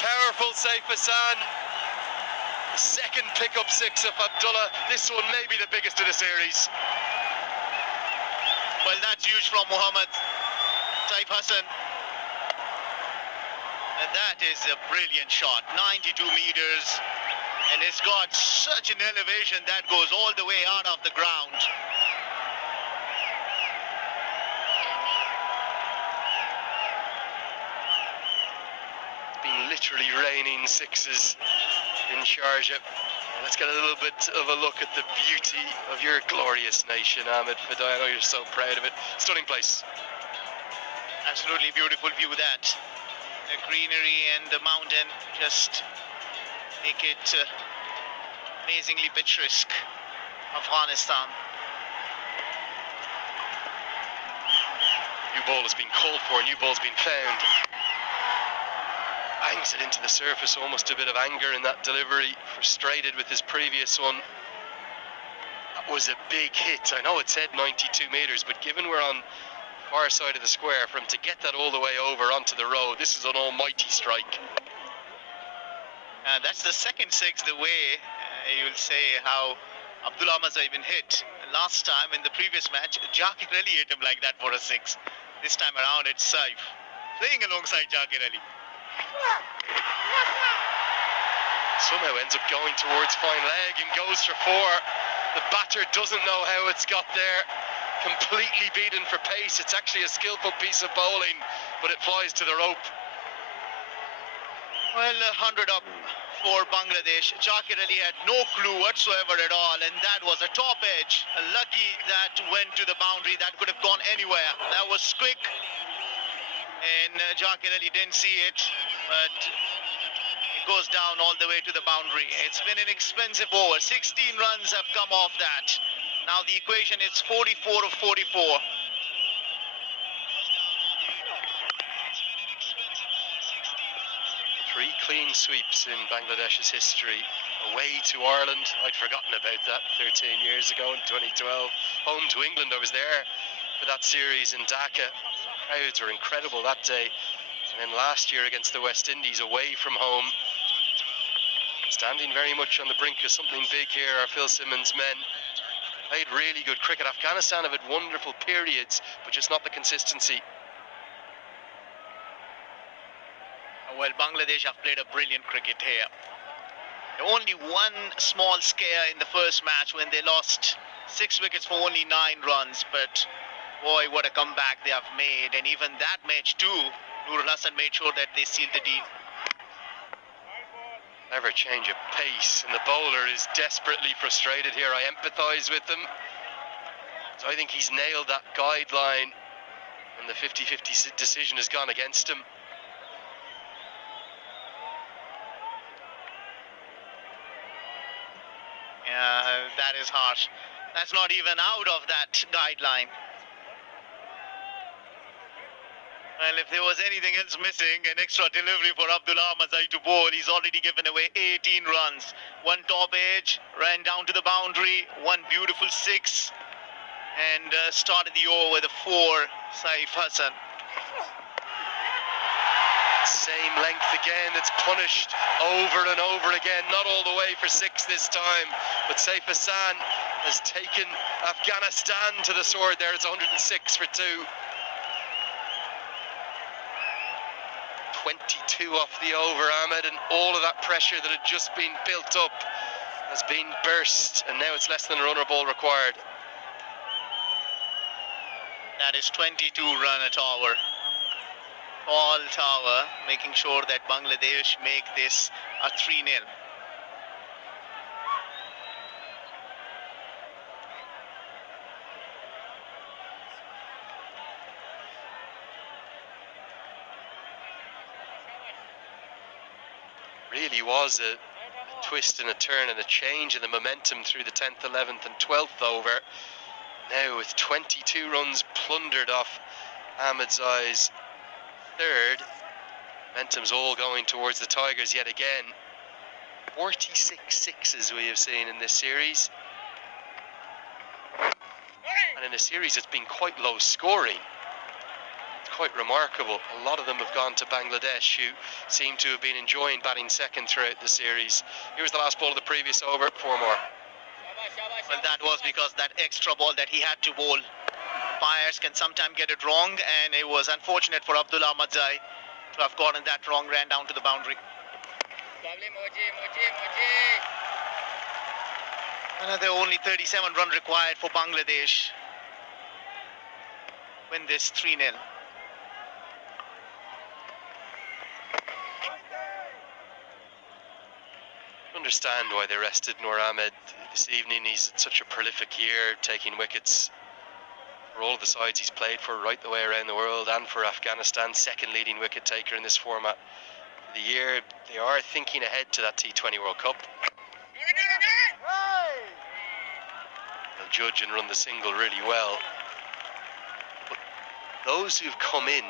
powerful, Saif Hassan. The second pick-up six of Abdullah. This one may be the biggest of the series. Well, that's huge from Muhammad Saif Hassan. And that is a brilliant shot, 92 meters. And it's got such an elevation that goes all the way out of the ground. It's been literally raining sixes in Sharjah. Let's get a little bit of a look at the beauty of your glorious nation, Ahmed Fadai. I know you're so proud of it. Stunning place. Absolutely beautiful view that. The greenery and the mountain just make it amazingly picturesque. Afghanistan. New ball has been called for, new ball's been found. Bangs it into the surface, almost a bit of anger in that delivery, frustrated with his previous one. That was a big hit. I know it said 92 metres, but given we're on far side of the square, for him to get that all the way over onto the road, this is an almighty strike. That's the second six, the way you'll say how Abdullah Ahmad even hit. Last time in the previous match, Jakir Ali hit him like that for a six. This time around it's Saif playing alongside Jakir Ali. Somehow ends up going towards fine leg and goes for four. The batter doesn't know how it's got there. Completely beaten for pace. It's actually a skillful piece of bowling, but it flies to the rope. Well, 100 up for Bangladesh. Jakir Ali had no clue whatsoever at all, and that was a top edge. Lucky that went to the boundary. That could have gone anywhere. That was quick, and Jakir Ali didn't see it, but it goes down all the way to the boundary. It's been an expensive over. 16 runs have come off that. Now the equation is 44 of 44. Three clean sweeps in Bangladesh's history. Away to Ireland, I'd forgotten about that 13 years ago in 2012. Home to England, I was there for that series in Dhaka. Crowds were incredible that day. And then last year against the West Indies, away from home. Standing very much on the brink of something big here are Phil Simmons' men. Played really good cricket. Afghanistan have had wonderful periods, but just not the consistency. Well, Bangladesh have played a brilliant cricket here. Only one small scare in the first match when they lost 6 wickets for only 9 runs. But boy, what a comeback they have made. And even that match too, Nurul Hassan made sure that they sealed the deal. Never change of pace, and the bowler is desperately frustrated here. I empathise with him. So I think he's nailed that guideline, and the 50-50 decision has gone against him. Yeah, that is harsh. That's not even out of that guideline. Well, if there was anything else missing, an extra delivery for Abdullah Ahmad to bowl. He's already given away 18 runs. One top edge, ran down to the boundary, one beautiful six, and started the over with a 4, Saif Hassan. Same length again, it's punished over and over again. Not all the way for 6 this time, but Saif Hassan has taken Afghanistan to the sword there. It's 106 for 2. 22 off the over, Ahmed, and all of that pressure that had just been built up has been burst, and now it's less than a runner ball required. That is 22 run a tower. Tall tower, making sure that Bangladesh make this a 3-0. Really was a twist and a turn and a change in the momentum through the 10th, 11th and 12th over. Now with 22 runs plundered off Ahmed's eyes third, momentum's all going towards the Tigers yet again. 46 sixes we have seen in this series, and in a series that's been quite low scoring. quite remarkable. A lot of them have gone to Bangladesh, who seem to have been enjoying batting second throughout the series. Here was the last ball of the previous over, 4 more. Well, that was because that extra ball that he had to bowl. Umpires can sometimes get it wrong, and it was unfortunate for Abdullah Madzai to have gotten that wrong, ran down to the boundary. Another only 37 run required for Bangladesh. Win this 3-0. Understand why they rested Noor Ahmed this evening. He's had such a prolific year, taking wickets for all of the sides he's played for right the way around the world, and for Afghanistan, second leading wicket taker in this format for the year. They are thinking ahead to that T20 World Cup. They'll judge and run the single really well. But those who've come in,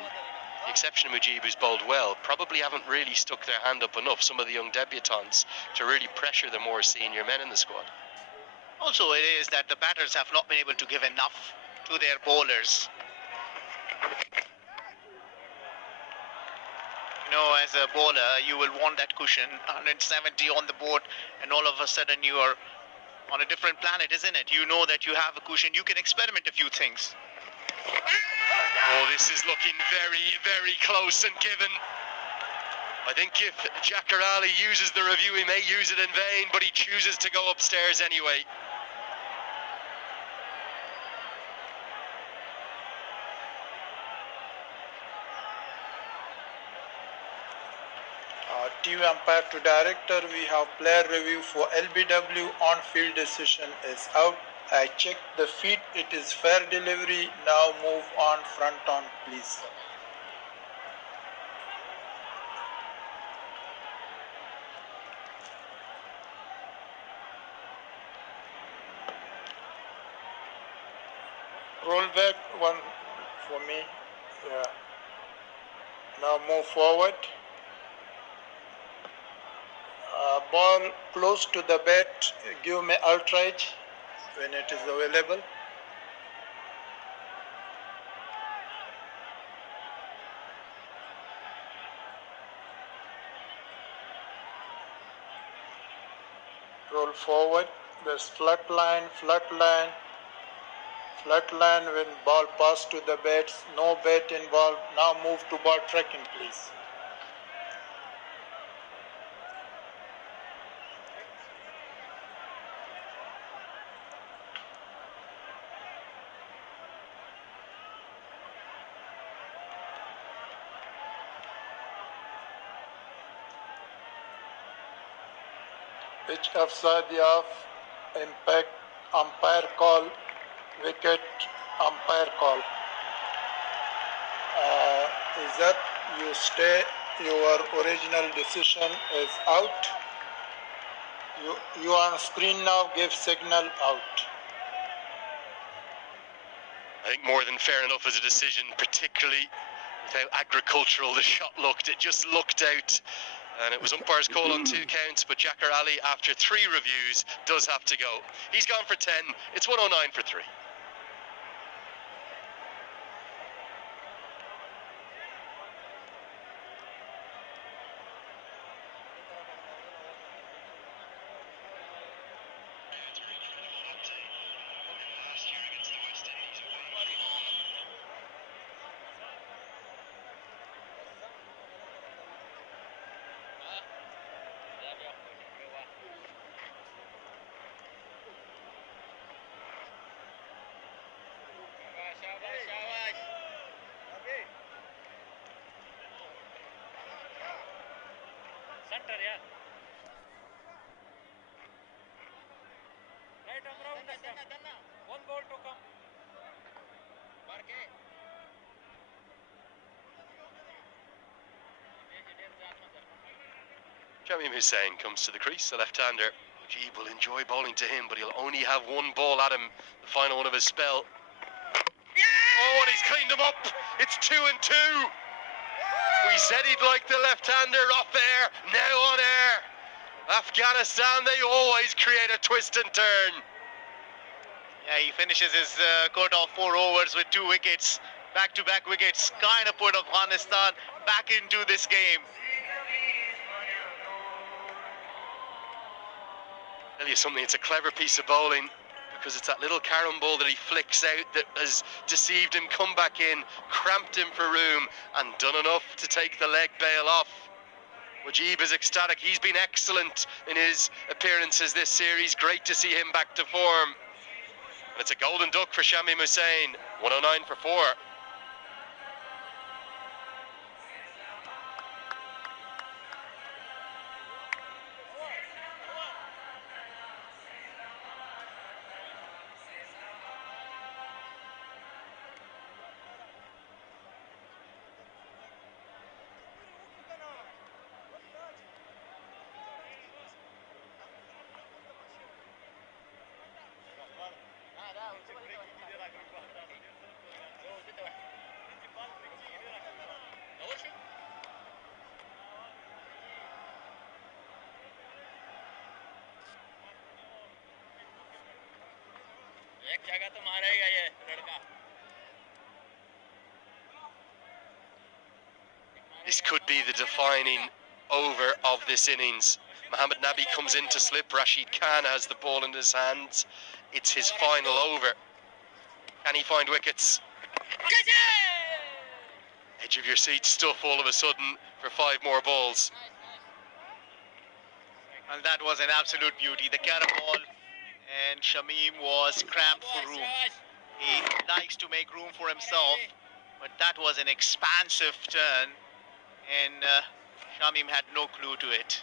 the exception of Mujib, who's bowled well, probably haven't really stuck their hand up enough, some of the young debutants, to really pressure the more senior men in the squad. Also, it is that the batters have not been able to give enough to their bowlers. You know, as a bowler, you will want that cushion, 170 on the board, and all of a sudden you are on a different planet, isn't it? You know that you have a cushion, you can experiment a few things. Oh, this is looking very, very close and given. I think if Jakar Ali uses the review, he may use it in vain, but he chooses to go upstairs anyway. TV umpire to director, we have player review for LBW. On field decision is out. I checked the feet, it is fair delivery. Now move on, front on please. Roll back one for me. Yeah. Now move forward. Ball close to the bat, give me outrage when it is available. Roll forward, there's flat line, when ball pass to the bats, no bat involved. Now move to ball tracking please. Pitch offside off, impact, umpire call, wicket, umpire call. Is that you stay, your original decision is out. You on screen now, give signal out. I think more than fair enough as a decision, particularly with how agricultural the shot looked. It just looked out. And it was umpire's call on 2 counts, but Jakar Ali, after 3 reviews, does have to go. He's gone for 10. It's 109 for 3. Jamim Hussain comes to the crease, the left-hander. Mujib will enjoy bowling to him, but he'll only have 1 ball at him, the final one of his spell. Oh, and he's cleaned him up. It's 2 and 2. We said he'd like the left-hander off air, now on air. Afghanistan, they always create a twist and turn. Yeah, he finishes his cut off 4 overs with 2 wickets. Back-to-back wickets kind of put Afghanistan back into this game. Tell you something, it's a clever piece of bowling, because it's that little carom ball that he flicks out that has deceived him, come back in, cramped him for room, and done enough to take the leg bail off. Mujib is ecstatic. He's been excellent in his appearances this series. Great to see him back to form. And it's a golden duck for Shamim Hussain. 109 for 4. This could be the defining over of this innings. Mohammad Nabi comes in to slip. Rashid Khan has the ball in his hands. It's his final over. Can he find wickets? Edge of your seat stuff all of a sudden for 5 more balls. And that was an absolute beauty. The carom ball, and Shamim was cramped for room. He likes to make room for himself, but that was an expansive turn, and Shamim had no clue to it.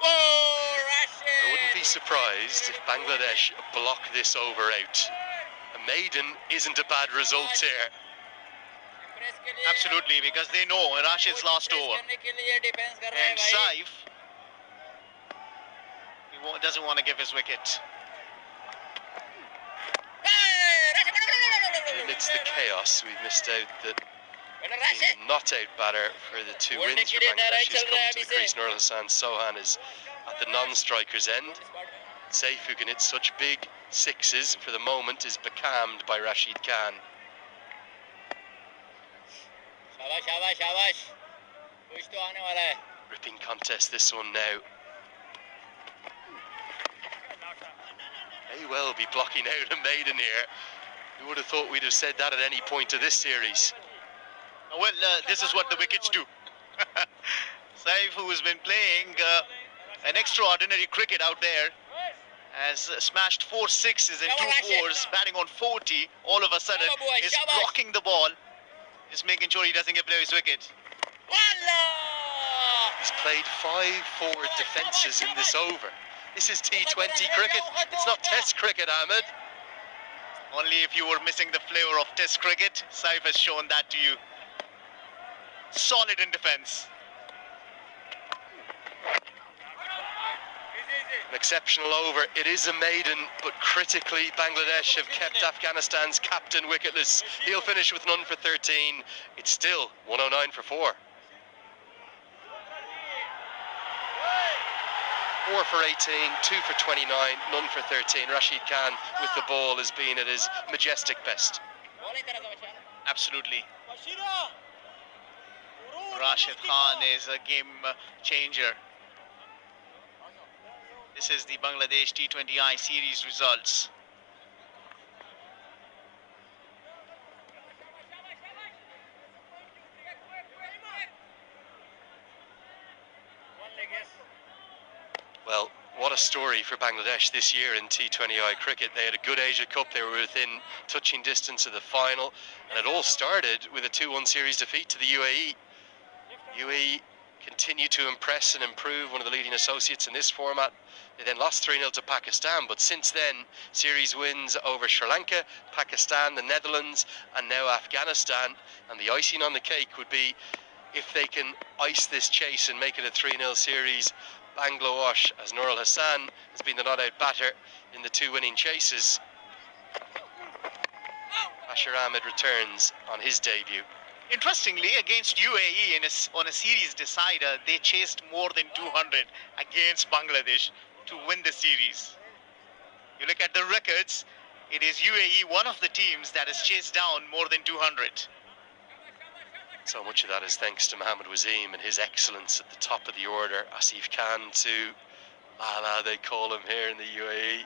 I wouldn't be surprised if Bangladesh block this over out. A maiden isn't a bad result here. Absolutely, because they know Rashid's last over. And Saif, he doesn't want to give his wicket. Amidst the chaos, we've missed out that being not out batter for the 2 wins for Bangladesh has come to the crease. Nur Hassan Sohan is at the non-striker's end. Saif, who can hit such big 6s for the moment, is becalmed by Rashid Khan. Ripping contest this one now. May well be blocking out a maiden here. Who would have thought we'd have said that at any point of this series? Well, this is what the wickets do. Saif, who has been playing an extraordinary cricket out there, has smashed 4 6s and 2 4s, batting on 40. All of a sudden, is blocking the ball, just making sure he doesn't give away his wicket. He's played 5 forward defences in this over. This is T20 cricket. It's not Test cricket, Ahmed. Only if you were missing the flavour of Test cricket, Saif has shown that to you. Solid in defence. An exceptional over. It is a maiden, but critically, Bangladesh have kept Afghanistan's captain wicketless. He'll finish with none for 13. It's still 109 for 4. 4 for 18, 2 for 29, none for 13. Rashid Khan with the ball has been at his majestic best. Absolutely. Rashid Khan is a game changer. This is the Bangladesh T20I series results. Well, what a story for Bangladesh this year in T20I cricket. They had a good Asia Cup. They were within touching distance of the final. And it all started with a 2-1 series defeat to the UAE. UAE continue to impress and improve, one of the leading associates in this format. They then lost 3-0 to Pakistan, but since then, series wins over Sri Lanka, Pakistan, the Netherlands, and now Afghanistan. And the icing on the cake would be if they can ice this chase and make it a 3-0 series. Bangladesh, as Nur Hassan has been the not-out batter in the 2 winning chases. Bashir Ahmed returns on his debut. Interestingly, against UAE on a series decider, they chased more than 200 against Bangladesh to win the series. You look at the records, it is UAE, one of the teams that has chased down more than 200. So much of that is thanks to Mohammad Wasim and his excellence at the top of the order. Saif Khan too. Lala, they call him here in the UAE.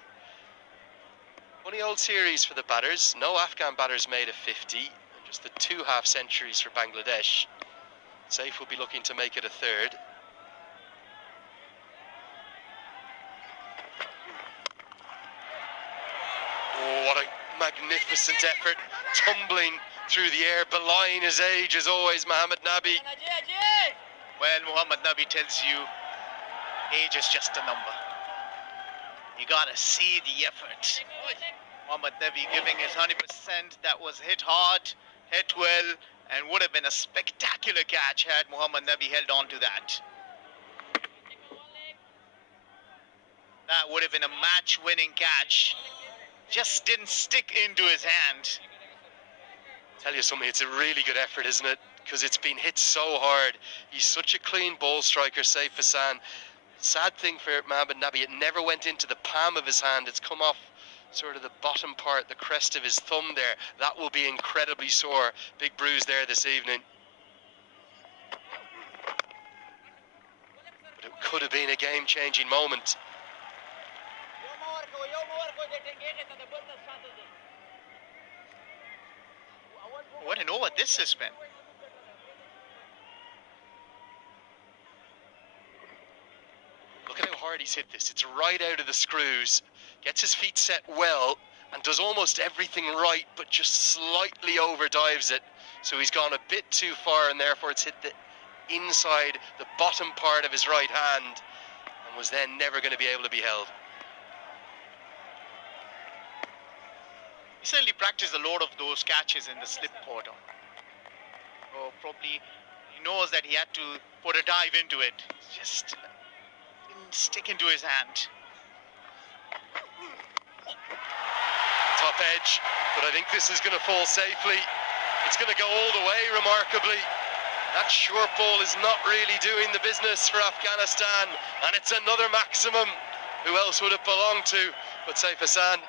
Funny old series for the batters. No Afghan batters made a 50. And just the 2 half-centuries for Bangladesh. Saif will be looking to make it a third. Oh, what a magnificent effort. Tumbling through the air, belying his age as always, Mohammad Nabi. Well, Mohammad Nabi tells you age is just a number. You gotta see the effort. Mohammad Nabi giving his 100%. That was hit hard, hit well, and would have been a spectacular catch had Mohammad Nabi held on to that. That would have been a match-winning catch. Just didn't stick into his hand. Tell you something, it's a really good effort, isn't it? Because it's been hit so hard. He's such a clean ball striker, Saif Hassan. Sad thing for Mohammad Nabi, it never went into the palm of his hand. It's come off sort of the bottom part, the crest of his thumb there. That will be incredibly sore. Big bruise there this evening. But it could have been a game-changing moment. What an over this has been. Look at how hard he's hit this. It's right out of the screws. Gets his feet set well and does almost everything right, but just slightly overdives it. So he's gone a bit too far, and therefore it's hit the inside, the bottom part of his right hand, and was then never going to be able to be held. He certainly practiced a lot of those catches in the slip quarter. So probably he knows that he had to put a dive into it. Just didn't stick into his hand. Top edge, but I think this is going to fall safely. It's going to go all the way, remarkably. That short ball is not really doing the business for Afghanistan, and it's another maximum. Who else would it belong to but Saif Hassan?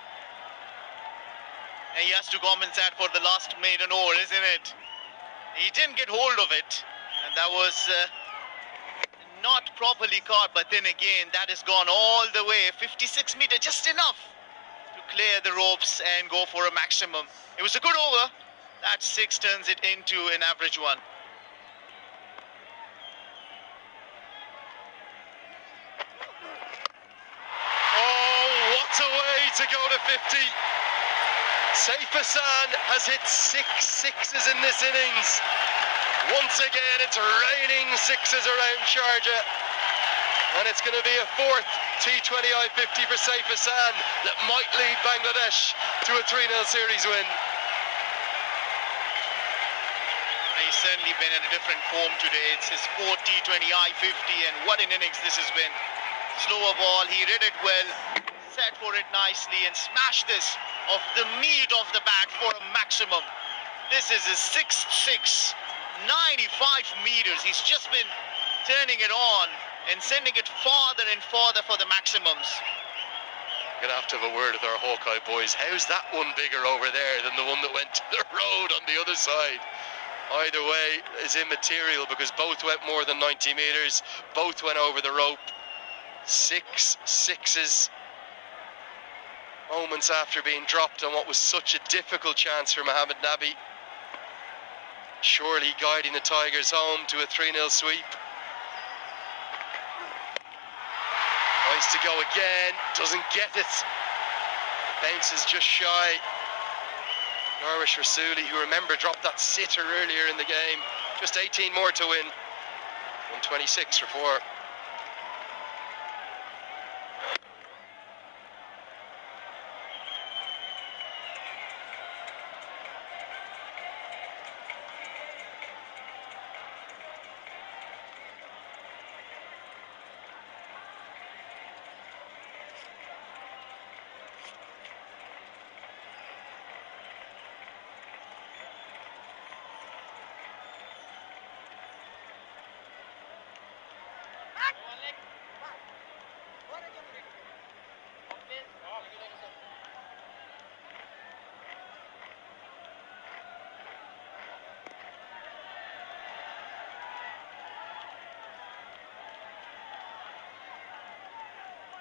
And he has to compensate for the last maiden over, isn't it? He didn't get hold of it, and that was not properly caught, but then again, that has gone all the way, 56 meters, just enough to clear the ropes and go for a maximum. It was a good over. That 6 turns it into an average one. Oh, what a way to go to 50. Saif Hassan has hit 6 sixes in this innings. Once again, it's raining sixes around Sharjah. And it's going to be a 4th T20 I-50 for Saif Hassan that might lead Bangladesh to a 3-0 series win. He's certainly been in a different form today. It's his 4th T20 I-50, and what an innings this has been. Slower ball, he read it well, set for it nicely, and smashed this off the meat of the bat for a maximum. This is his 6th six, 95 meters. He's just been turning it on and sending it farther and farther for the maximums. We're gonna have to have a word with our Hawkeye boys. How's that one bigger over there than the one that went to the road on the other side? Either way is immaterial because both went more than 90 meters, both went over the rope. 6 sixes, moments after being dropped on what was such a difficult chance for Mohammad Nabi. Surely guiding the Tigers home to a 3-0 sweep. Tries to go again, doesn't get it. Bounces just shy. Darwish Rasuli, who remember dropped that sitter earlier in the game. Just 18 more to win. 126 for 4.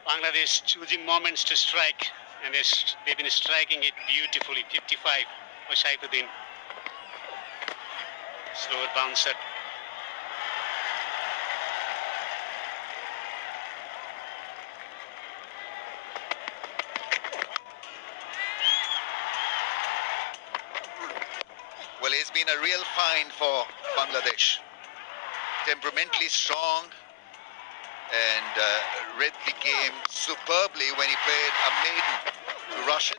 Bangladesh choosing moments to strike, and they've been striking it beautifully. 55 for Saifuddin. Slower bouncer. Well, he's been a real find for Bangladesh. Temperamentally strong and read the game superbly when he played a maiden to Rashid.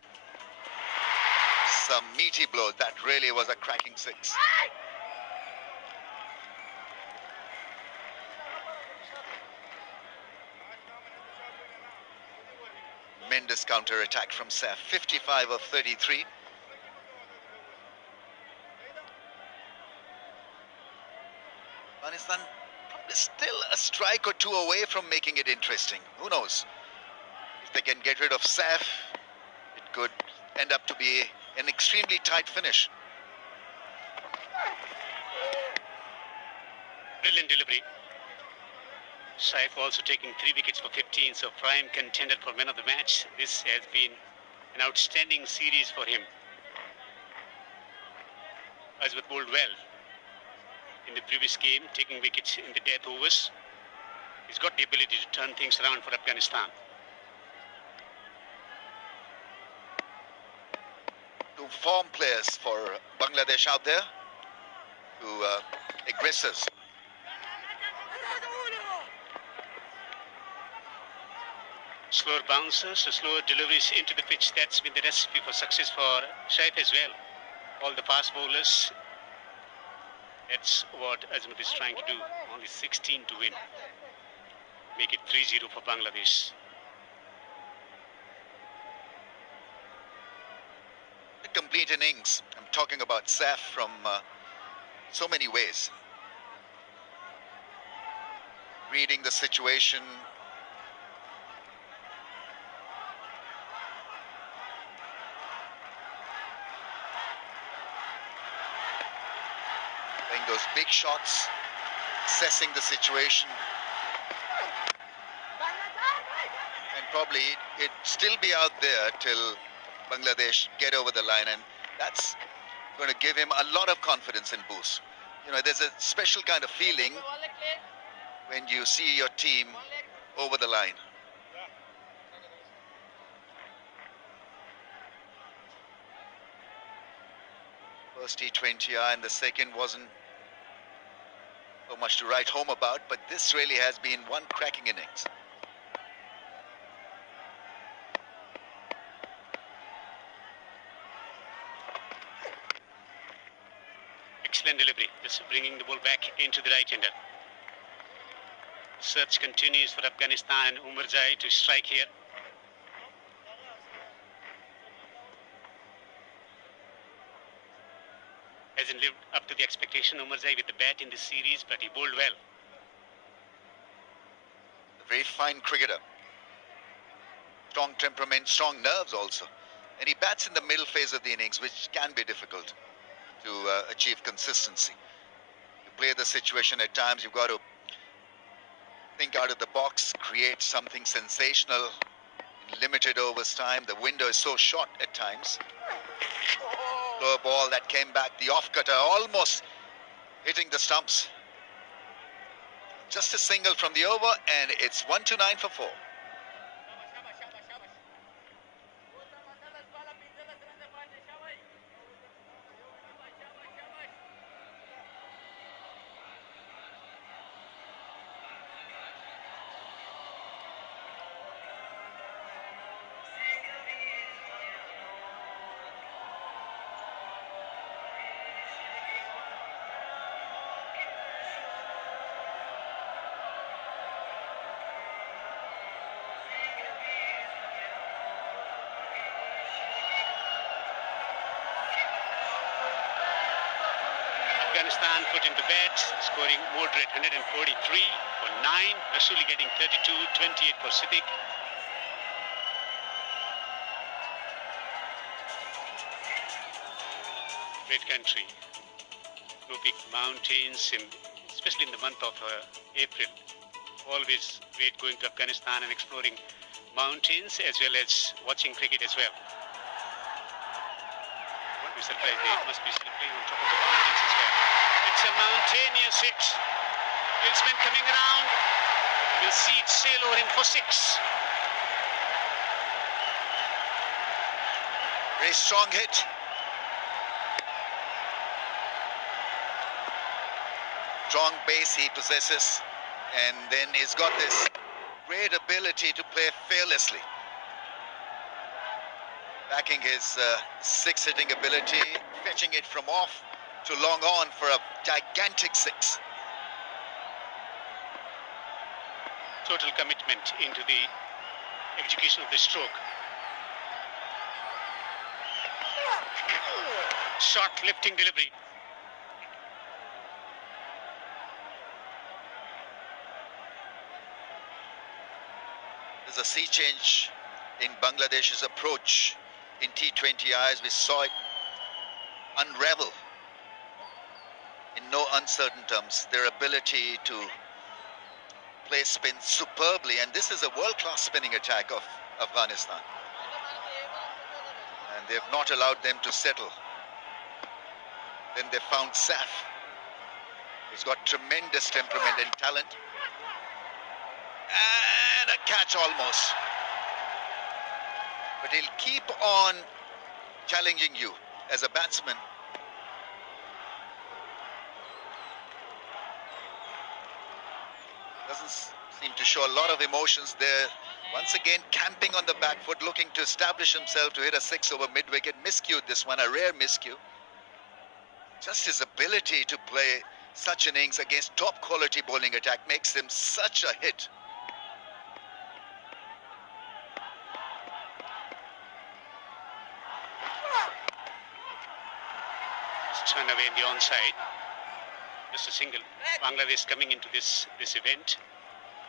Some meaty blows. That really was a cracking six. Tremendous counter-attack from Saif. 55 of 33. Afghanistan probably still a strike or two away from making it interesting. Who knows? If they can get rid of Saif, it could end up to be an extremely tight finish. Brilliant delivery. Saif also taking 3 wickets for 15, so prime contender for man of the match. This has been an outstanding series for him. As with bowled well in the previous game, taking wickets in the death overs. He's got the ability to turn things around for Afghanistan. Two form players for Bangladesh out there. Two aggressors. Slower bouncers, so slower deliveries into the pitch. That's been the recipe for success for Saif as well. All the fast bowlers. That's what Azimut is trying to do. Only 16 to win. Make it 3-0 for Bangladesh. A complete innings. I'm talking about Saif from so many ways. Reading the situation. Playing those big shots. Assessing the situation. And probably it'd still be out there till Bangladesh get over the line, and that's going to give him a lot of confidence and boost. You know, there's a special kind of feeling when you see your team over the line. First T20I and the second wasn't so much to write home about, but this really has been one cracking innings. Excellent delivery. Just bringing the ball back into the right-hander. Search continues for Afghanistan. Umarzai to strike here. Hasn't lived up to the expectation, Umarzai, with the bat in this series, but he bowled well. A very fine cricketer. Strong temperament, strong nerves also. And he bats in the middle phase of the innings, which can be difficult to achieve consistency. You play the situation at times, you've got to think out of the box, create something sensational in limited overs time. The window is so short at times. Lower ball that came back, the off-cutter almost hitting the stumps. Just a single from the over, and it's 1-9 for 4. Afghanistan put into bat, scoring moderate 143 for 9. Rasuli getting 32, 28 for Siddiq. Great country. Tropic mountains, especially in the month of April. Always great going to Afghanistan and exploring mountains as well as watching cricket as well. Won't be surprised, they must be still playing on top of the mountains as well. It's a mountainous hit. Fieldsman coming around. We'll see it sail over him for 6. Very strong hit. Strong base he possesses, and then he's got this great ability to play fearlessly, backing his 6-hitting ability, fetching it from off to long on for a gigantic 6. Total commitment into the execution of the stroke. Short lifting delivery. There's a sea change in Bangladesh's approach in T20Is. We saw it unravel in no uncertain terms. Their ability to play spin superbly, and this is a world-class spinning attack of Afghanistan. And they've not allowed them to settle. Then they found Saif, who's got tremendous temperament and talent. And a catch almost. But he'll keep on challenging you as a batsman. Doesn't seem to show a lot of emotions there. Once again, camping on the back foot, looking to establish himself to hit a 6 over mid-wicket. Miscued this one, a rare miscue. Just his ability to play such innings against top quality bowling attack makes him such a hit. Turn away in the onside. Just a single. Bangladesh coming into this event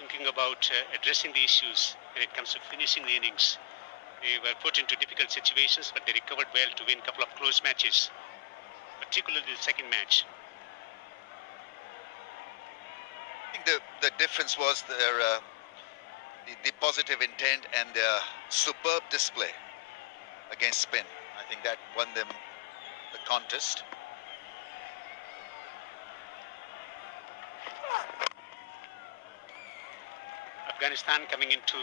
thinking about addressing the issues when it comes to finishing the innings. They were put into difficult situations, but they recovered well to win a couple of close matches, particularly the second match. I think the difference was their the positive intent and their superb display against spin. I think that won them the contest. Afghanistan coming into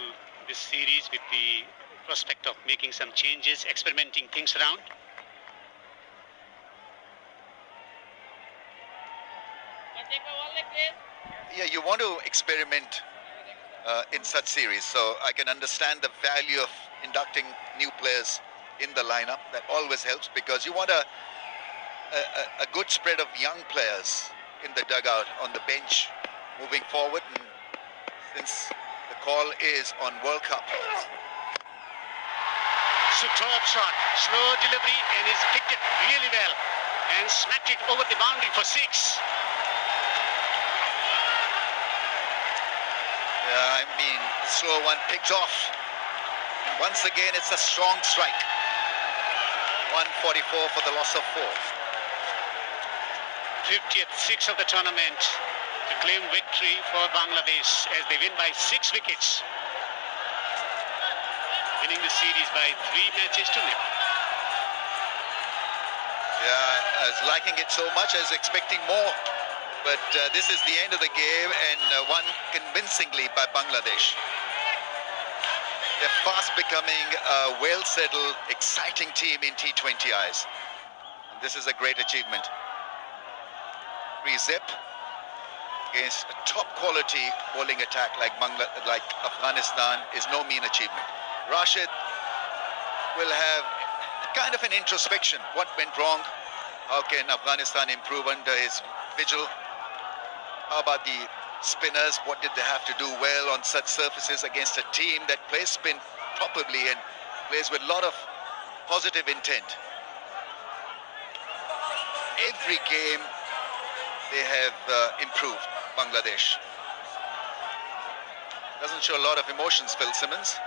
this series with the prospect of making some changes, experimenting things around. Yeah, you want to experiment in such series, so I can understand the value of inducting new players in the lineup. That always helps, because you want a good spread of young players in the dugout, on the bench, moving forward. And since the call is on World Cup. Superb shot, slow delivery, and he's picked it really well and smacked it over the boundary for 6. Yeah, I mean, slow one picked off. And once again, it's a strong strike. 144 for the loss of 4. 50th 6 of the tournament to claim victory for Bangladesh as they win by 6 wickets. Winning the series by 3 matches to 0. Yeah, I was liking it so much, I was expecting more. But this is the end of the game, and won convincingly by Bangladesh. They're fast becoming a well-settled, exciting team in T20Is. And this is a great achievement. Zip against a top-quality bowling attack like Afghanistan is no mean achievement. Rashid will have kind of an introspection. What went wrong? How can Afghanistan improve under his vigil? How about the spinners? What did they have to do well on such surfaces against a team that plays spin properly and plays with a lot of positive intent? Every game they have improved, Bangladesh. Doesn't show a lot of emotions, Phil Simmons,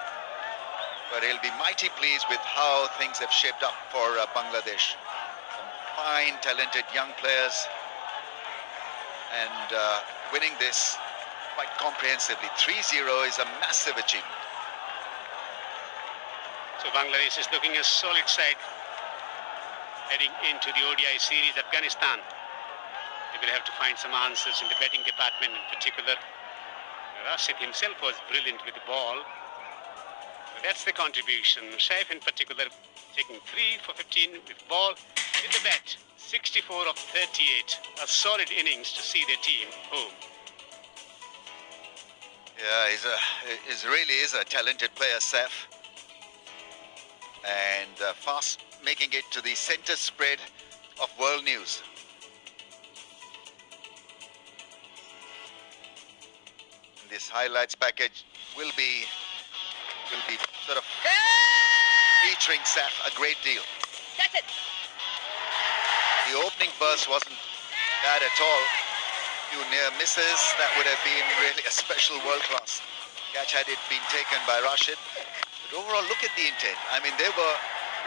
but he'll be mighty pleased with how things have shaped up for Bangladesh. Some fine, talented young players, and winning this quite comprehensively. 3-0 is a massive achievement. So Bangladesh is looking a solid side heading into the ODI series. Afghanistan, they will have to find some answers in the batting department in particular. Rashid himself was brilliant with the ball. So that's the contribution. Saif in particular taking 3 for 15 with ball with the bat. 64 of 38. A solid innings to see their team home. Yeah, he really is a talented player, Saif. And fast making it to the center spread of world news. This highlights package will be sort of featuring Saif a great deal. That's it. The opening burst wasn't bad at all. Few near misses, that would have been really a special world-class catch had it been taken by Rashid. But overall, look at the intent. I mean, they were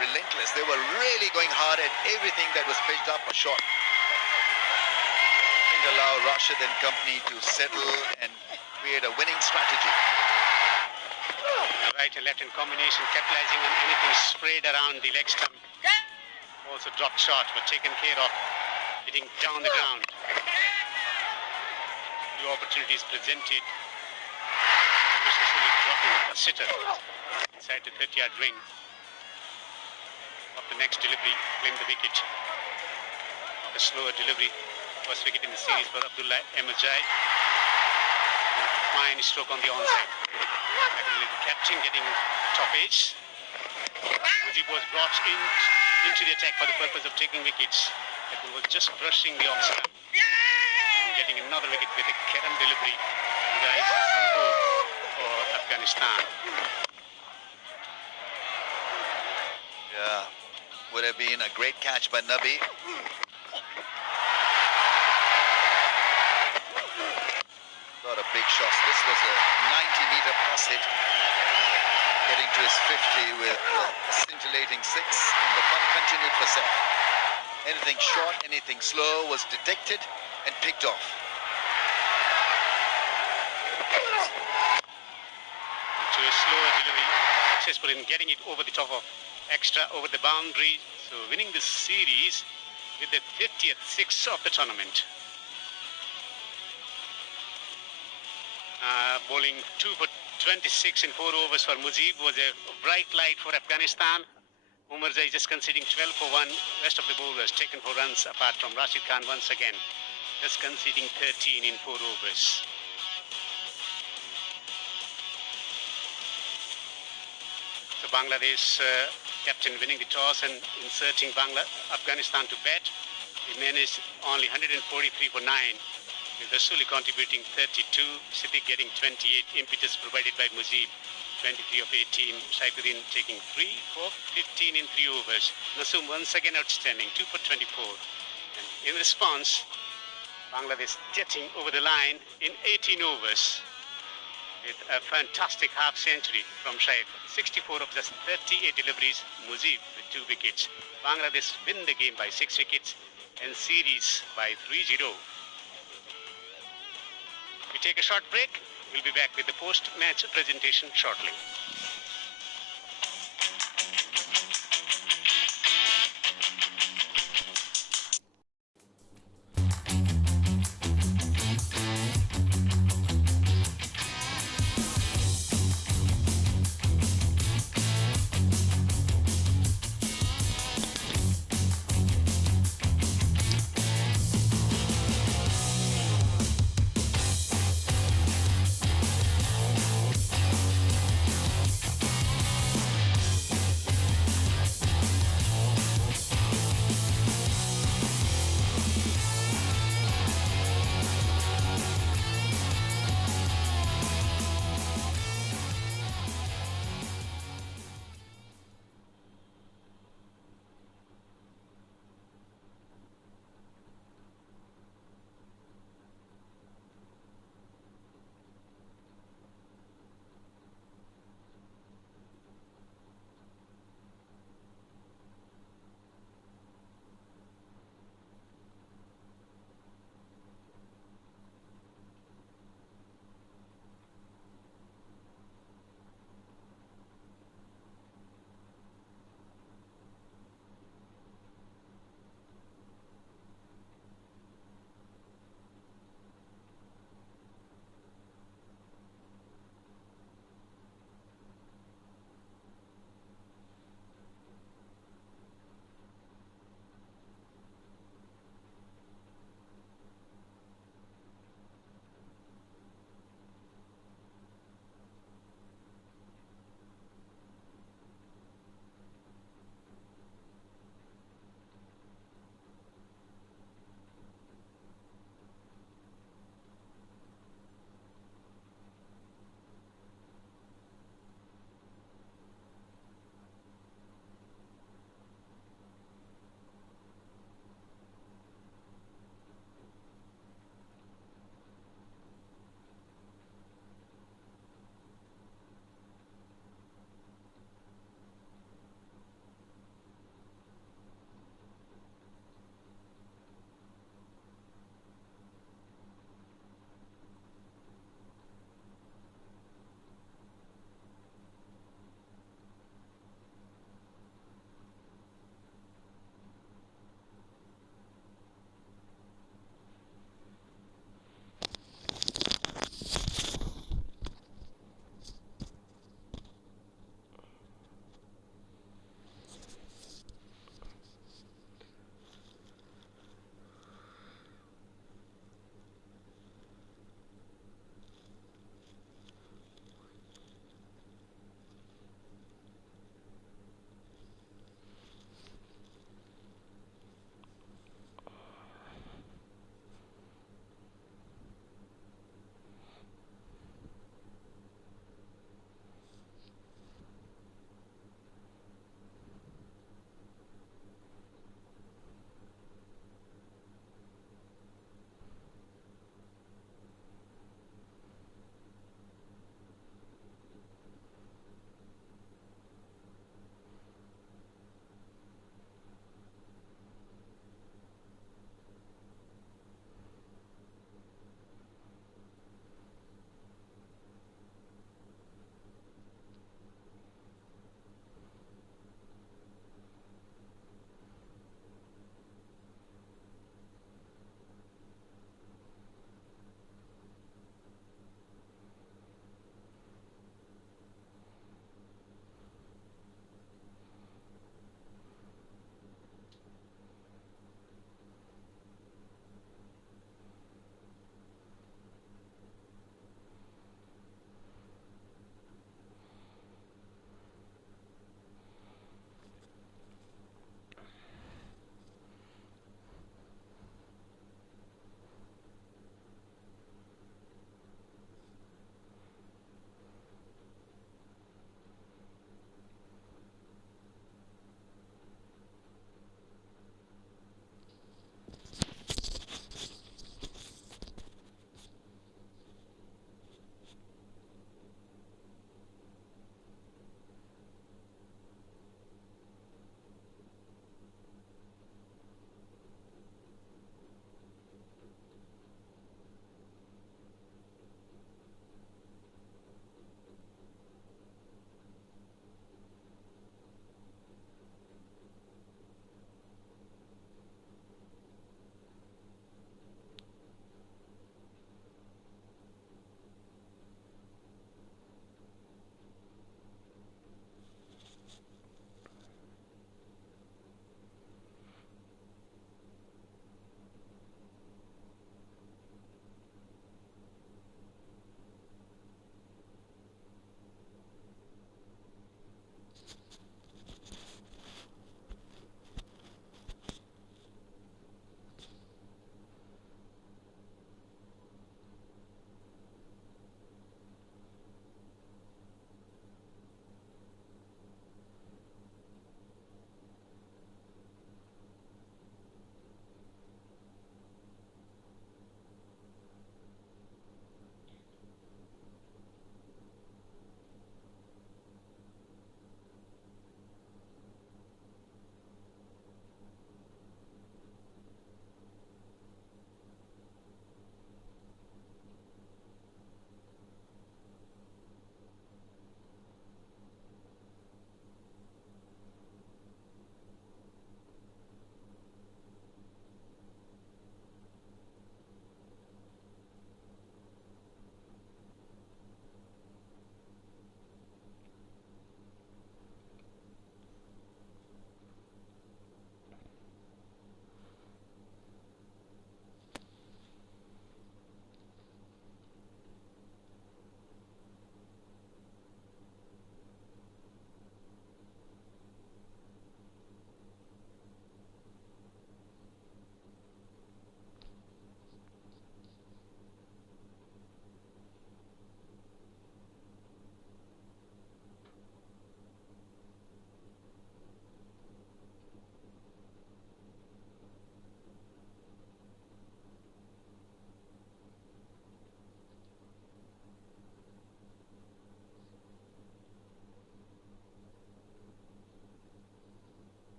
relentless. They were really going hard at everything that was pitched up or shot. Didn't allow Rashid and company to settle and create a winning strategy. Right and left in combination, capitalizing on anything sprayed around the leg stump. Also dropped shot, but taken care of, hitting down the ground. Few opportunities presented. Successfully dropping a sitter inside the 30-yard ring. Of the next delivery, claimed the wicket. A slower delivery, first wicket in the series for Abdullah Emajai. Fine stroke on the onside. The captain getting top edge. Mujib was brought into the attack for the purpose of taking wickets. That was just brushing the off stump. And getting another wicket with a Kerem delivery. Guys, some hope for Afghanistan. Yeah, would have been a great catch by Nabi. Got a big shot. This was a 90-meter plus hit, getting to his 50 with a scintillating 6, and the fun continued for Saif. Anything short, anything slow was detected and picked off. To a slower delivery, successful in getting it over the top of extra over the boundary, so winning the series with the 50th 6 of the tournament. Bowling 2 for 26 in 4 overs for Mujib was a bright light for Afghanistan. Umarzai just conceding 12 for 1. Rest of the bowlers taken for runs apart from Rashid Khan once again. Just conceding 13 in 4 overs. So Bangladesh captain winning the toss and inserting Afghanistan to bat. They managed only 143 for 9. With Rasuli contributing 32, Siddiq getting 28, impetus provided by Mujib, 23 of 18, Saifuddin taking 3 for 15 in 3 overs. Nasum once again outstanding, 2 for 24. And in response, Bangladesh jetting over the line in 18 overs with a fantastic half century from Saif. 64 of just 38 deliveries, Mujib with 2 wickets. Bangladesh win the game by 6 wickets and series by 3-0. We take a short break. We'll be back with the post-match presentation shortly.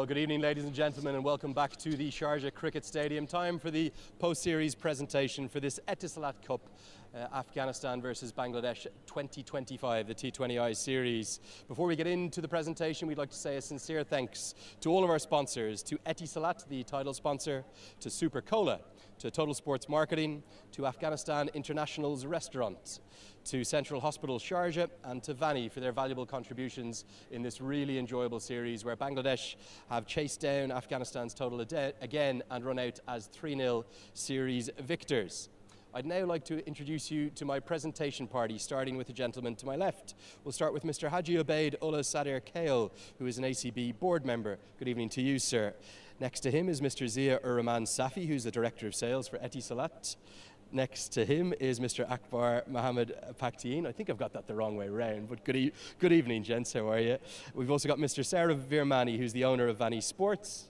Well, good evening, ladies and gentlemen, and welcome back to the Sharjah Cricket Stadium. Time for the post-series presentation for this Etisalat Cup, Afghanistan versus Bangladesh 2025, the T20I series. Before we get into the presentation, we'd like to say a sincere thanks to all of our sponsors, to Etisalat, the title sponsor, to Super Cola, to Total Sports Marketing, to Afghanistan International's Restaurant, to Central Hospital Sharjah, and to Vani for their valuable contributions in this really enjoyable series where Bangladesh have chased down Afghanistan's total again and run out as 3-0 series victors. I'd now like to introduce you to my presentation party, starting with the gentleman to my left. We'll start with Mr. Haji Obaid Ullah Sadir Kale, who is an ACB board member. Good evening to you, sir. Next to him is Mr. Zia-ur-Rahman Safi, who's the Director of Sales for Etisalat. Next to him is Mr. Akbar Mohammed Pakhtien. I think I've got that the wrong way around, but good evening, gents. How are you? We've also got Mr. Sarah Virmani, who's the owner of Vani Sports.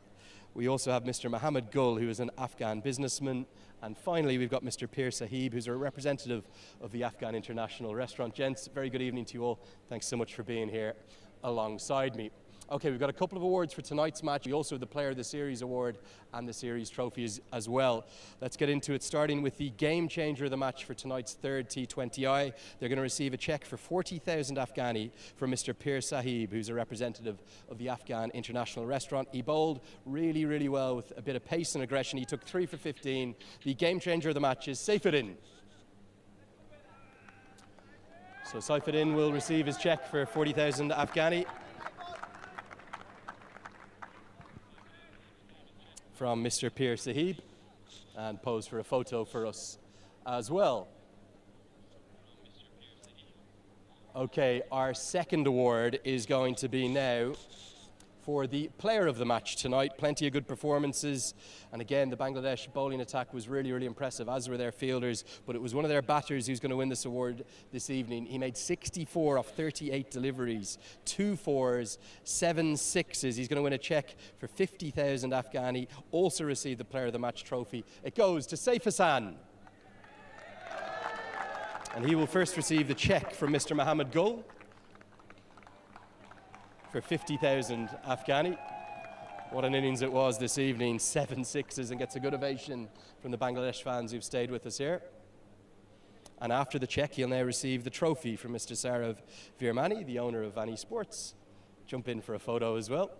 We also have Mr. Mohammed Gul, who is an Afghan businessman. And finally, we've got Mr. Pir Sahib, who's a representative of the Afghan International Restaurant. Gents, very good evening to you all. Thanks so much for being here alongside me. Okay, we've got a couple of awards for tonight's match. We also have the Player of the Series award and the series trophies as well. Let's get into it, starting with the game changer of the match for tonight's third T20I. They're going to receive a cheque for 40,000 Afghani from Mr. Pir Sahib, who's a representative of the Afghan International Restaurant. He bowled really, really well with a bit of pace and aggression. He took 3 for 15. The game changer of the match is Saifuddin. So Saifuddin will receive his cheque for 40,000 Afghani from Mr. Pir Sahib, and pose for a photo for us as well. Okay, our second award is going to be now for the player of the match tonight. Plenty of good performances, and again the Bangladesh bowling attack was really, really impressive, as were their fielders, but it was one of their batters who's going to win this award this evening. He made 64 off 38 deliveries, 2 4s, 7 6s. He's going to win a cheque for 50,000 Afghani, also received the player of the match trophy. It goes to Saif Hassan, and he will first receive the cheque from Mr. Mohammed Gul for 50,000 Afghani. What an innings it was this evening, 7 6s, and gets a good ovation from the Bangladesh fans who've stayed with us here. And after the cheque, he'll now receive the trophy from Mr. Sarah Virmani, the owner of Vani Sports. Jump in for a photo as well.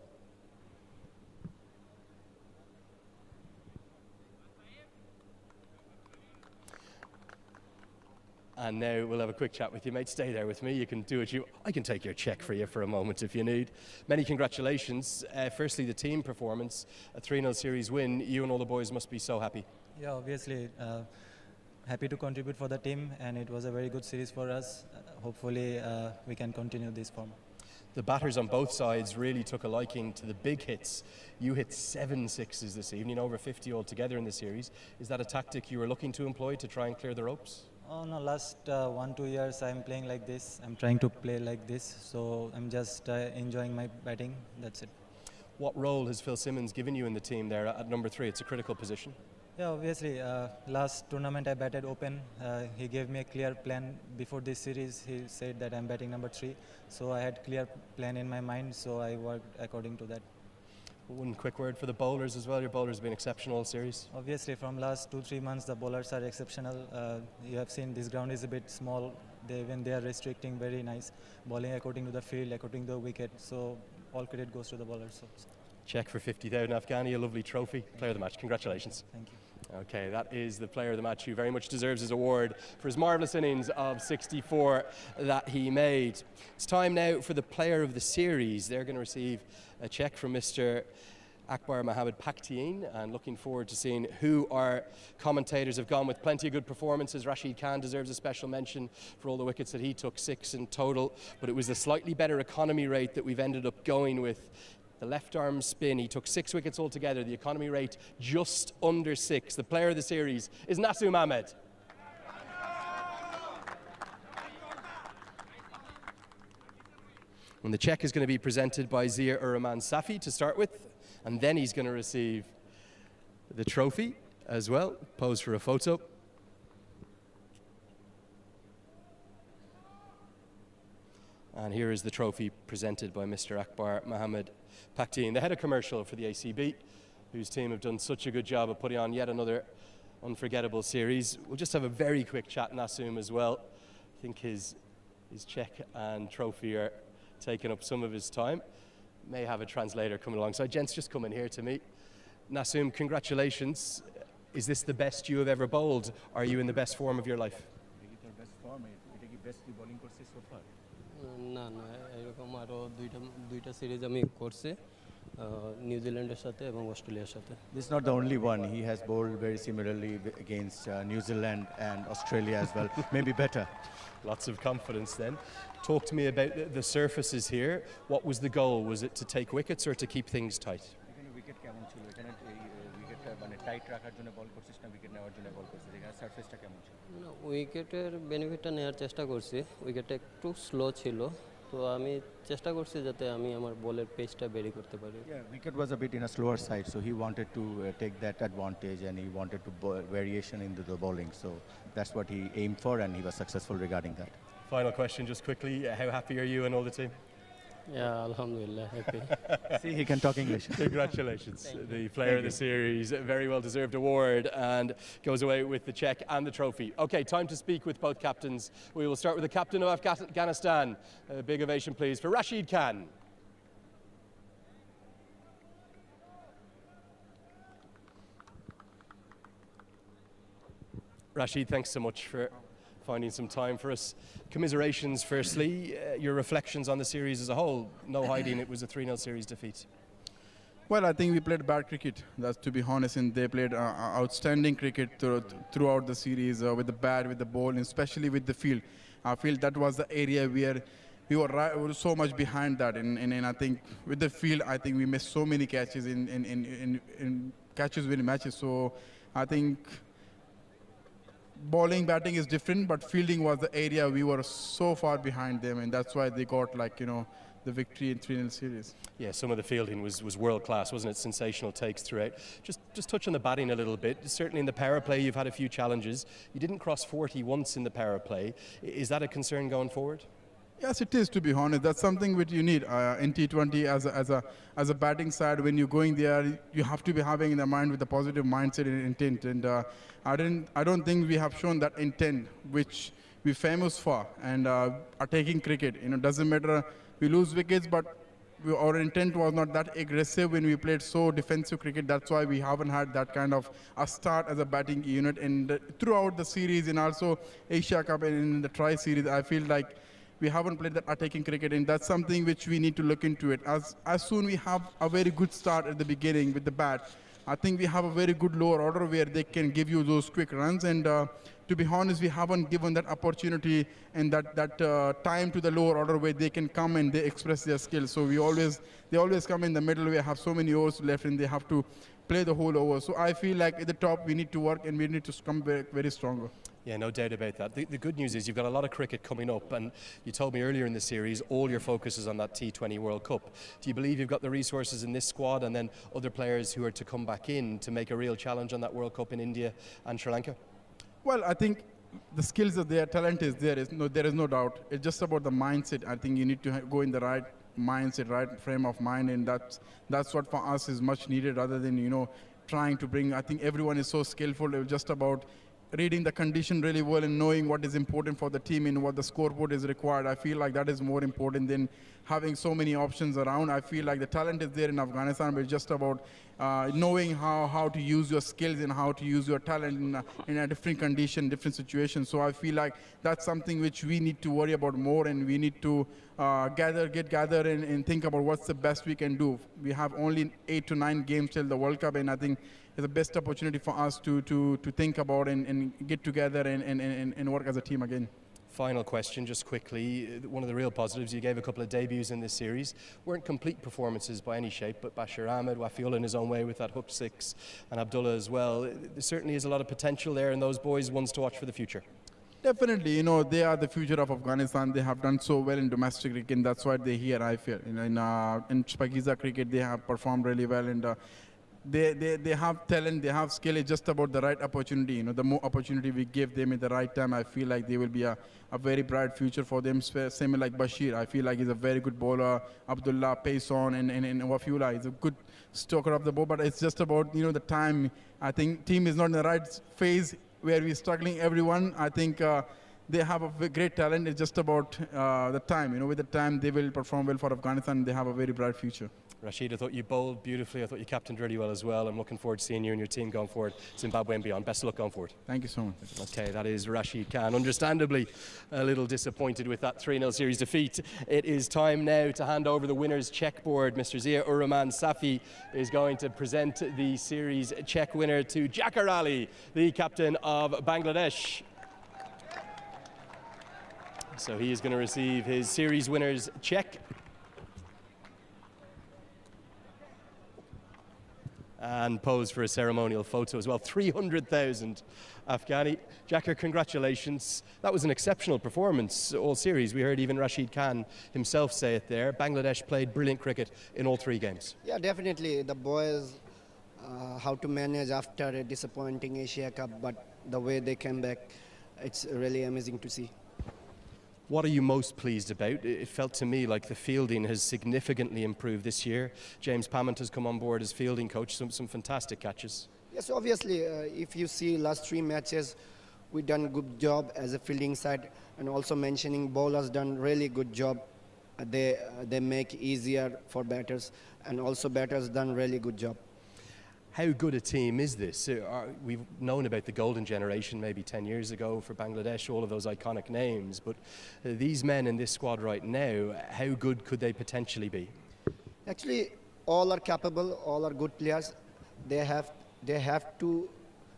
And now we'll have a quick chat with you, mate. Stay there with me. You can do it. I can take your cheque for you for a moment if you need. Many congratulations. Firstly, the team performance, a 3-0 series win. You and all the boys must be so happy. Yeah, obviously. Happy to contribute for the team, and it was a very good series for us. Hopefully, we can continue this form. The batters on both sides really took a liking to the big hits. You hit 7 6s this evening, over 50 altogether in the series. Is that a tactic you were looking to employ to try and clear the ropes? Oh no, last 1-2 years I'm playing like this. I'm trying to play like this, so I'm just enjoying my batting. That's it. What role has Phil Simmons given you in the team there at number 3? It's a critical position. Yeah, obviously. Last tournament I batted open. He gave me a clear plan before this series. He said that I'm batting number 3, so I had clear plan in my mind. So I worked according to that. One quick word for the bowlers as well. Your bowlers have been exceptional all series. Obviously, from last 2-3 months, the bowlers are exceptional. You have seen this ground is a bit small. When they are restricting, very nice. Bowling according to the field, according to the wicket. So all credit goes to the bowlers. So. Cheque for 50,000 Afghani, a lovely trophy. Player of the match. Congratulations. Thank you. Okay, that is the player of the match who very much deserves his award for his marvellous innings of 64 that he made. It's time now for the player of the series. They're going to receive a cheque from Mr. Akbar Mohammed Pakhtien, and looking forward to seeing who our commentators have gone with. Plenty of good performances. Rashid Khan deserves a special mention for all the wickets that he took, 6 in total, but it was the slightly better economy rate that we've ended up going with. The left arm spin, he took 6 wickets altogether, the economy rate just under 6. The player of the series is Nasum Ahmed. And the cheque is going to be presented by Zia-ur-Rahman Safi to start with, and then he's going to receive the trophy as well. Pose for a photo. And here is the trophy presented by Mr. Akbar Mohammed Pakhtien, the head of commercial for the ACB, whose team have done such a good job of putting on yet another unforgettable series. We'll just have a very quick chat, Nasum, as well. I think his check and trophy are taking up some of his time. May have a translator coming alongside. Gents, just coming here to meet. Nasum, congratulations. Is this the best you have ever bowled? Are you in the best form of your life? Best form, best bowling courses so far. না না এরকম আরও দুইটা series আমি করছি নিউজিল্যান্ডের সাথে এবং অস্ট্রেলিয়ার সাথে This is not the only one. He has bowled very similarly against New Zealand and Australia as well. Maybe better. Lots of confidence then. Talk to me about the surfaces here. What was the goal? Was it to take wickets or to keep things tight? এখানে wicket কেমন ছিল? এখানে উইকেটটা মানে tight রাখার জন্য বল করছিস না wicket নেওয়ার জন্য বল করছিস? এখানে সারফেসটা কেমন ছিল? না উইকেটের বেনিফিটটা নেওয়ার চেষ্টা করছি উইকেটটা একটু স্লো ছিল তো আমি চেষ্টা করছি যাতে আমি আমার বলের পেসটা বেরি করতে পারি Yeah, wicket was a bit in a slower side, so he wanted to take that advantage and he wanted to variation into the bowling. So that's what he aimed for and he was successful regarding that. Final question, just quickly. How happy are you and all the team? Yeah, alhamdulillah, happy. See, he can talk English. Congratulations. The player of the series, a very well-deserved award, and goes away with the check and the trophy. Okay, time to speak with both captains. We will start with the captain of Afghanistan. A big ovation, please, for Rashid Khan. Rashid, thanks so much for finding some time for us. Commiserations, firstly. Your reflections on the series as a whole. No hiding, it was a 3-0 series defeat. Well, I think we played bad cricket, that's to be honest, and they played outstanding cricket throughout the series with the bat, with the ball, and especially with the field. I feel that was the area where we were so much behind that, and I think with the field, I think we missed so many catches in catches winning matches. So I think bowling, batting is different, but fielding was the area we were so far behind them, and that's why they got, like, you know, the victory in 3-0 series. Yeah, some of the fielding was world class, wasn't it? Sensational takes throughout. Just touch on the batting a little bit. Certainly in the power play, you've had a few challenges. You didn't cross 40 once in the power play. Is that a concern going forward? Yes, it is, to be honest. That's something which you need in T20 as a batting side. When you're going there, you have to be having in the mind with a positive mindset and intent. And I don't think we have shown that intent which we're famous for and are taking cricket. You know, doesn't matter we lose wickets, but our intent was not that aggressive when we played so defensive cricket. That's why we haven't had that kind of a start as a batting unit. And throughout the series and also Asia Cup and in the Tri-Series, I feel like we haven't played that attacking cricket, and that's something which we need to look into it. As soon we have a very good start at the beginning with the bat, I think we have a very good lower order where they can give you those quick runs. And to be honest, we haven't given that opportunity and that time to the lower order where they can come and they express their skills. So they always come in the middle. We have so many overs left, and they have to play the whole over. So I feel like at the top we need to work and we need to come back very stronger. Yeah, no doubt about that. The good news is you've got a lot of cricket coming up, and you told me earlier in the series all your focus is on that T20 World Cup. Do you believe you've got the resources in this squad and then other players who are to come back in to make a real challenge on that World Cup in India and Sri Lanka? Well, I think the skills are there, talent is there. There is no doubt. It's just about the mindset. I think you need to go in the right mindset, right frame of mind, and that's what for us is much needed rather than, you know, trying to bring. I think everyone is so skillful. It's just about reading the condition really well and knowing what is important for the team and what the scoreboard is required. I feel like that is more important than having so many options around. I feel like the talent is there in Afghanistan, but it's just about knowing how to use your skills and how to use your talent in a different condition, different situation. So I feel like that's something which we need to worry about more, and we need to get together and think about what's the best we can do. We have only 8 to 9 games till the World Cup, and I think it's the best opportunity for us to think about and get together and work as a team again. Final question, just quickly. One of the real positives, you gave a couple of debuts in this series. Weren't complete performances by any shape, but Bashir Ahmed, Wafiul in his own way with that hook six, and Abdullah as well. There certainly is a lot of potential there, and those boys, ones to watch for the future. Definitely, you know, they are the future of Afghanistan. They have done so well in domestic cricket, and that's why they're here, I feel. You know, in Pakiza cricket, they have performed really well, and they have talent, they have skill. It's just about the right opportunity. You know, the more opportunity we give them at the right time, I feel like there will be a very bright future for them. Same like Bashir, I feel like he's a very good bowler. Abdullah, Payson, and Wafula is a good stroker of the ball. But it's just about, you know, the time. I think team is not in the right phase where we're struggling. Everyone, I think. They have a great talent. It's just about the time. You know, with the time, they will perform well for Afghanistan. They have a very bright future. Rashid, I thought you bowled beautifully. I thought you captained really well as well. I'm looking forward to seeing you and your team going forward, Zimbabwe and beyond. Best of luck going forward. Thank you so much. Okay, that is Rashid Khan. Understandably a little disappointed with that 3-0 series defeat. It is time now to hand over the winner's checkboard. Mr. Zia-ur-Rahman Safi is going to present the series check winner to Jakar Ali, the captain of Bangladesh. So he is going to receive his series winner's check. And pose for a ceremonial photo as well. 300,000 Afghani. Jakar, congratulations. That was an exceptional performance all series. We heard even Rashid Khan himself say it there. Bangladesh played brilliant cricket in all 3 games. Yeah, definitely. The boys, how to manage after a disappointing Asia Cup, but the way they came back, it's really amazing to see. What are you most pleased about? It felt to me like the fielding has significantly improved this year. James Pamment has come on board as fielding coach, some fantastic catches. Yes, obviously, if you see last 3 matches, we done good job as a fielding side, and also mentioning bowlers done really good job. They make easier for batters, and also batters done really good job. How good a team is this? We've known about the golden generation maybe 10 years ago for Bangladesh, all of those iconic names, but these men in this squad right now, how good could they potentially be? Actually, all are capable, all are good players. They have to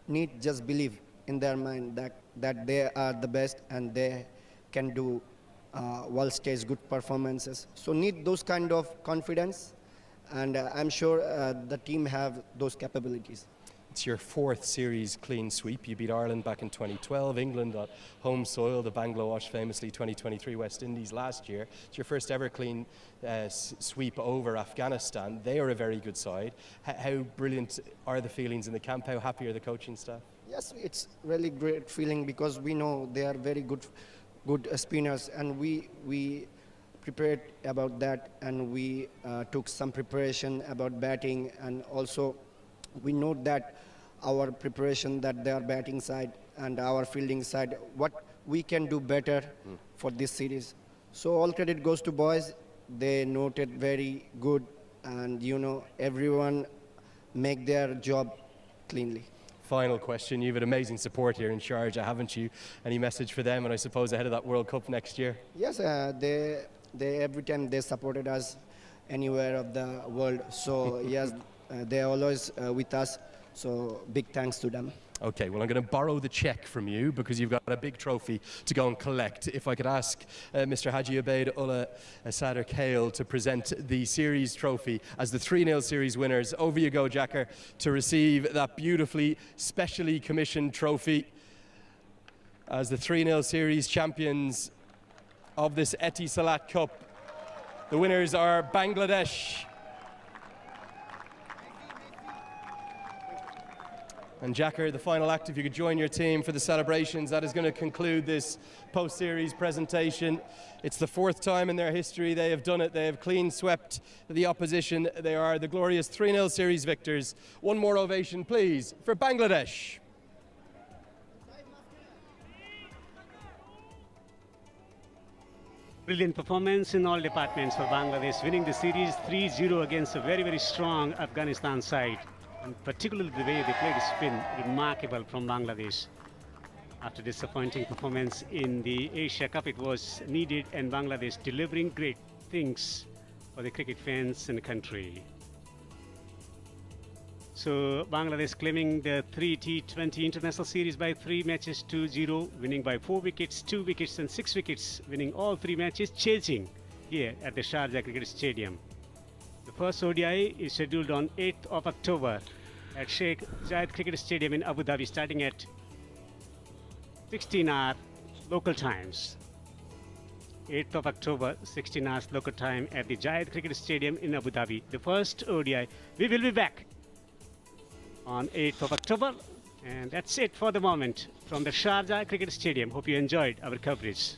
need just believe in their mind that they are the best and they can do world stage good performances. So need those kind of confidence. And I'm sure the team have those capabilities. It's your 4th series clean sweep. You beat Ireland back in 2012, England on home soil, the Bangladesh famously 2023 West Indies last year. It's your first ever clean sweep over Afghanistan. They are a very good side. How brilliant are the feelings in the camp? How happy are the coaching staff? Yes, it's really great feeling because we know they are very good spinners, and we prepared about that, and we took some preparation about batting, and also we know that our preparation, that their batting side and our fielding side, what we can do better for this series. So all credit goes to boys. They noted very good, and you know, everyone make their job cleanly. Final question. You've had amazing support here in Sharjah, haven't you? Any message for them, and I suppose ahead of that World Cup next year? Yes, they every time they supported us anywhere of the world. So yes, they're always with us. So big thanks to them. Okay, well, I'm going to borrow the check from you because you've got a big trophy to go and collect. If I could ask Mr. Haji Ubaid Ullah Sadr Kale to present the series trophy as the 3-0 series winners. Over you go, Jakar, to receive that beautifully specially commissioned trophy as the 3-0 series champions of this Etisalat Cup. The winners are Bangladesh. And Jakar, the final act, if you could join your team for the celebrations, that is going to conclude this post-series presentation. It's the 4th time in their history they have done it. They have clean swept the opposition. They are the glorious 3-0 series victors. One more ovation, please, for Bangladesh. Brilliant performance in all departments for Bangladesh, winning the series 3-0 against a very, very strong Afghanistan side. And particularly the way they played spin, remarkable from Bangladesh. After disappointing performance in the Asia Cup, it was needed, and Bangladesh delivering great things for the cricket fans in the country. So Bangladesh claiming the 3 T20 international series by 3 matches to 0, winning by 4 wickets, 2 wickets and 6 wickets, winning all 3 matches, chasing here at the Sharjah Cricket Stadium. The first ODI is scheduled on 8th of October at Sheikh Zayed Cricket Stadium in Abu Dhabi, starting at 16 hours local times. 8th of October, 16 hours local time at the Zayed Cricket Stadium in Abu Dhabi. The first ODI. We will be back on 8th of October. And that's it for the moment from the Sharjah Cricket Stadium. Hope you enjoyed our coverage.